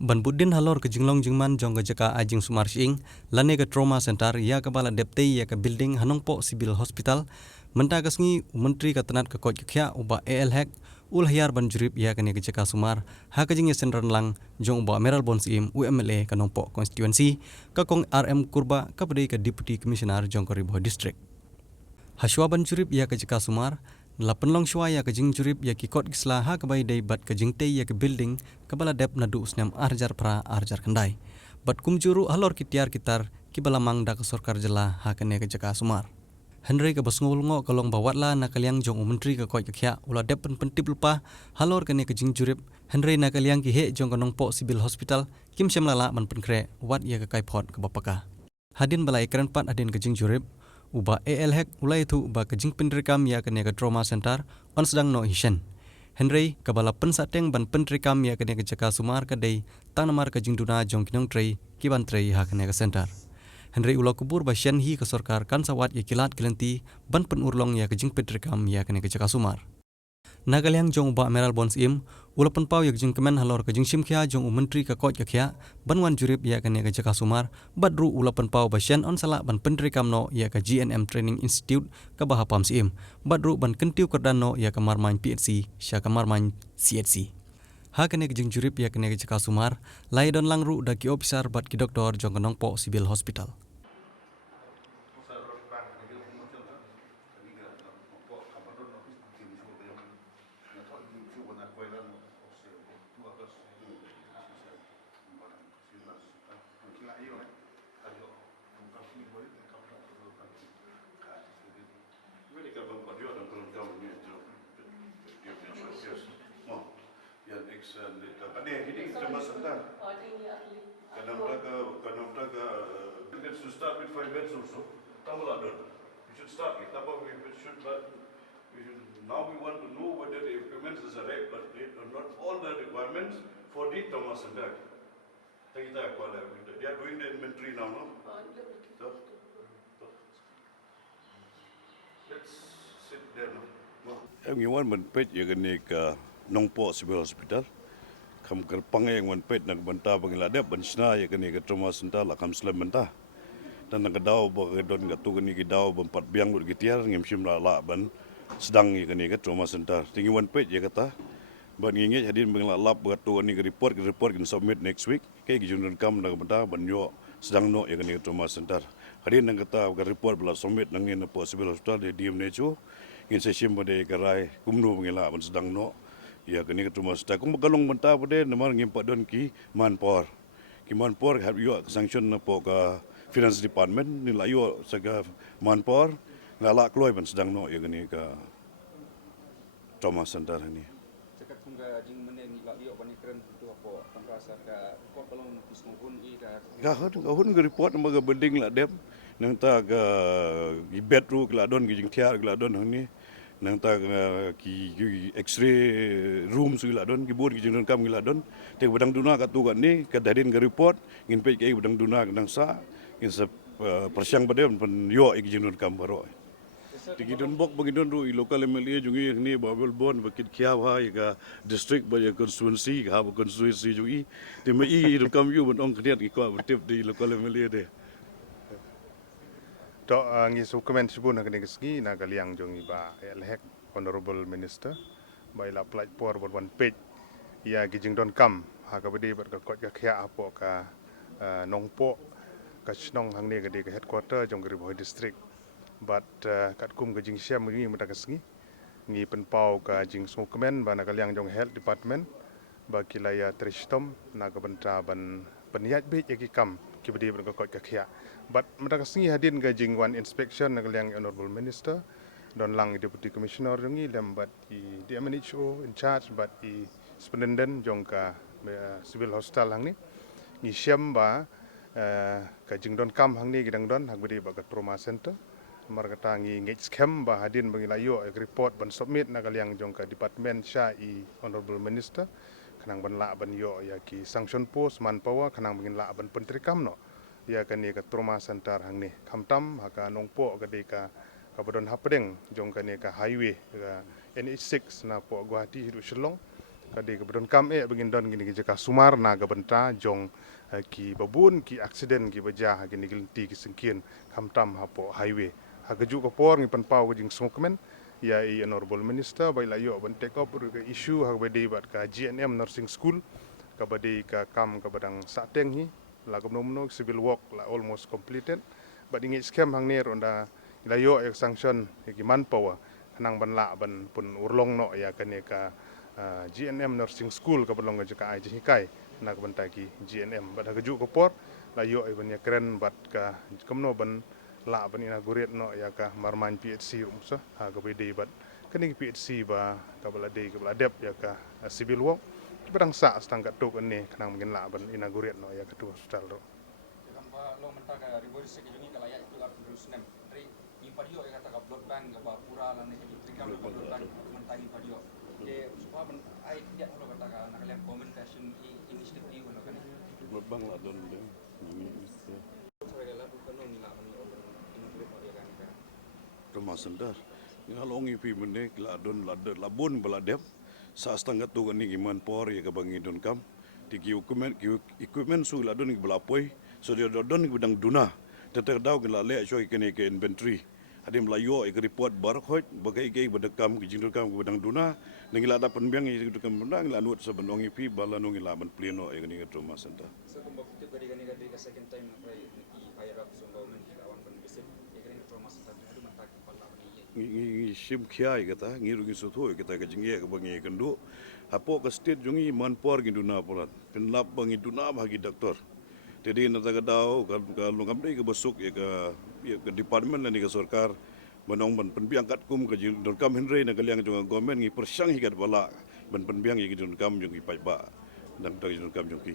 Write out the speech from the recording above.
Ban Budin halor ke jinglong jingman jong ke jaka ajing sumar sing lane ke trauma center ya ke bala depte ya ke building hanongpo civil hospital menta kasngi menteri ke tenat ke kot kya uba AL ul hayar ban jurip ya ke ne ke jaka sumar ha ke jing sendran lang jong uba meral bons im UMLA ke nongpo constituency ke kong RM kurba ke bede ke deputy commissioner jong ke ribo district Hashwa ban jurip ya ke jaka sumar la penlong shwa ya ke jing jurip ya ki kot gisla ha ke bai dei bat ke jing te ya ke building ke bala dep nadu usnam arjar pra arjar kendai bat kum juru halor kitiar kitar ki bala mang da ke sorkar jela ha ke ne ke jaka sumar Henry ke basngul ngo kalong bawat la na kaliang jong menteri ke kot kya ula dep pen pentip lupa halor ke ne ke jing jurip Henry na kaliang ki he jong kanong po civil hospital kim syam lala man penkre wat ya ke kai phot ke bapaka hadin bala ikran pat hadin ke jing jurip uba AL ulai tu uba kejing penderikam ya kene ke trauma center on sedang no hishen Henry kabala pensateng ban penderikam ya kene ke jaka sumar ke dei tanamar ke jing duna jong kinong trei kiban trei ha kene ke center Henry ulah kubur basyan hi ke sorkar kan sawat ya kilat kelenti ban penurlong ya kejing penderikam ya kene ke jaka sumar Nagaliang jong uba meral bons im ula penpau yak jing kemen halor ke jing simkhia jong menteri ke kot khia banwan jurip ya kene ke jaka sumar badru ula penpau basyan on sala ban pendri kamno ya ke GNM Training Institute ke bahapam sim badru ban kentiu kerdano ya ke marmain PHC sya ke marmain CHC ha kene ke jing jurip ya kene ke jaka sumar lai don langru da ki officer bat ki doktor jong kenongpo civil hospital To start with 5 beds also. We should start it. Now we want to know whether the equipment is right, but they are not all the requirements for the trauma center. They are doing the inventory now, no? Let's sit there now. Yang iwan menpet ya kene ke Nongpo Civil Hospital. Kam kerpang yang menpet nak benta bangilade bensna ya kene ke trauma center la kam slam benta. Dan nak daw ba don gatu kene ke daw bempat biang lut gitiar ngim sim la ban sedang ya kene ke trauma center. Tinggi menpet ya kata ban ngingit hadin bangla lap gatu ni ke report can submit next week. Ke gijun kam nak benta banyo sedang no ya kene ke trauma center. Hadin nak kata ke report bela submit nang ni possible hospital di dim nechu. Ngin sesim bade karai kumnu bangila ban sedang no ya kene ke trauma center. Kum galong benta bade namar ngimpat don ki manpower. Ki manpower have you sanction na po ka finance department ni layo saga manpower ngala kloy ban sedang no ya kene ke trauma center ni. Sekat tungga jing meneng layo ban ikren tu apa tanrasa ka report balong nopis mohun I da Kahun ke report maga bending la dem nang ta ga ibet ru la don gi jing tiar la don ni nang ta ki x-ray room su la don ki bur ki jing kam la don te badang duna ka tu kan ni ka dadin ke report ngin pe ke badang duna nang sa ngin se persyang badem pen yo ki jing kam baro tigi don bok bagi don ru local MLA jungi ni babel bon bakit kia ha ka district ba ya constituency ha ba constituency jungi te mai I kam yu bon ong kriat ki ko tip di local MLA de to ngi su comment sibun na kene ski na kaliang jongi ba elhek honorable minister by la plat por bot one page ya gijing don kam ha ka bedi bat ka kot ka khia apo ka nongpo ka snong hang ne ka de ka headquarter jong Riboh district but kat kum ka jing syam ngi mata ka ski ngi pen pau ka jing su comment ba na kaliang jong health department ba kilaya tristom na ka benta ban peniat be ki kam ki bedi bat ka kot ka khia but mata ski hadin ga jing one inspection na kaliang honorable minister don lang deputy commissioner ngi lem but I DMNHO in charge but I superintendent jong ka civil hospital hang ni ngi syam ba ka jing don kam hang ni gidang don hak bedi ba ka trauma center mar kata ngi ngej scam ba hadin bangilayo report ban submit na kaliang jong ka department sha I honorable minister kanang ban la ban yo ya ki sanction post manpower kanang bangin la ban pentri kam no ya kan ni ka trauma center hang ni kamtam haka nongpo ka de ka kabadon hapdeng jong ka ni ka highway ka NH6 na po Guwahati hidu Shillong kadi ke bedon kam begin don gini jeka sumar na ga benta jong ki babun ki accident ki baja gini gelenti ki sengkien kam tam hapo highway ha gaju ko por ngi pan pau jing smokmen ya i honorable minister bai la yo ban take up ke issue ha bedi bat ka GNM nursing school ka bedi ka kam ka badang sateng hi la ko nomno civil work la almost completed but ingi scam hang ner onda la yo ek sanction ki manpower nang ban la ban pun urlong no ya kane ka GNM nursing school ka balong ka ai hikai na ka bantai ki GNM bat ka ju ko por la yo even ya keren bat ka kamno ban la ban ina guret no ya ka marman PHC umsa ha ka bede bat kani PHC ba ka bala de ka bala dep ya ka civil work barang sa stang ka tok ne kanang mungkin la ban ina guret no ya ka tu hospital ro Kamba lo mentaka ribori sekijongi kalaya itu lar terus nem. Dari impadio ya kata ka blood bank ba pura lan ne trikam ka blood bank mentagi impadio. De supaya ben ai tidak lo kata ka nakalian communication initiative ni wono kan. Berbang lah don dia. Saya la bukan no nila ban open include dia kan ka. Trauma center. Ngalongi pi menek la don labun baladep. Sa setengah tu ni iman por ya ka bangi don kam. Tiki equipment su la don ni belapoi. So dia don ni bedang duna. Tetek dau ke la le so ikene ke inventory. Adim layo ik report barcode bagai ke bedekam ke jingdul kam ke bedang duna. Ningila da penbiang i bedekam bedang la nuat sabenongi pi bala nongi la ban pleno ikene ke trauma center. So kung bakit dari kan ka second time na kay i higher up so government kawan ban visit ikene trauma center hadu mentagi pala ban Ngi sim kiai kata ngiru ngi soto kita ke jingie ke bangi kendu. Apo ke state jungi manpor gi duna polat. Penlap bangi duna bagi doktor. Jadi nata ka daw kalau kami ke besuk ya ke department ni ke sarkar menong ban penbiang kat kum ke don kam henry na kaliang junga government ngi persang hikat bala ban penbiang gi don kam jungi pai ba dan dari don kam jungi.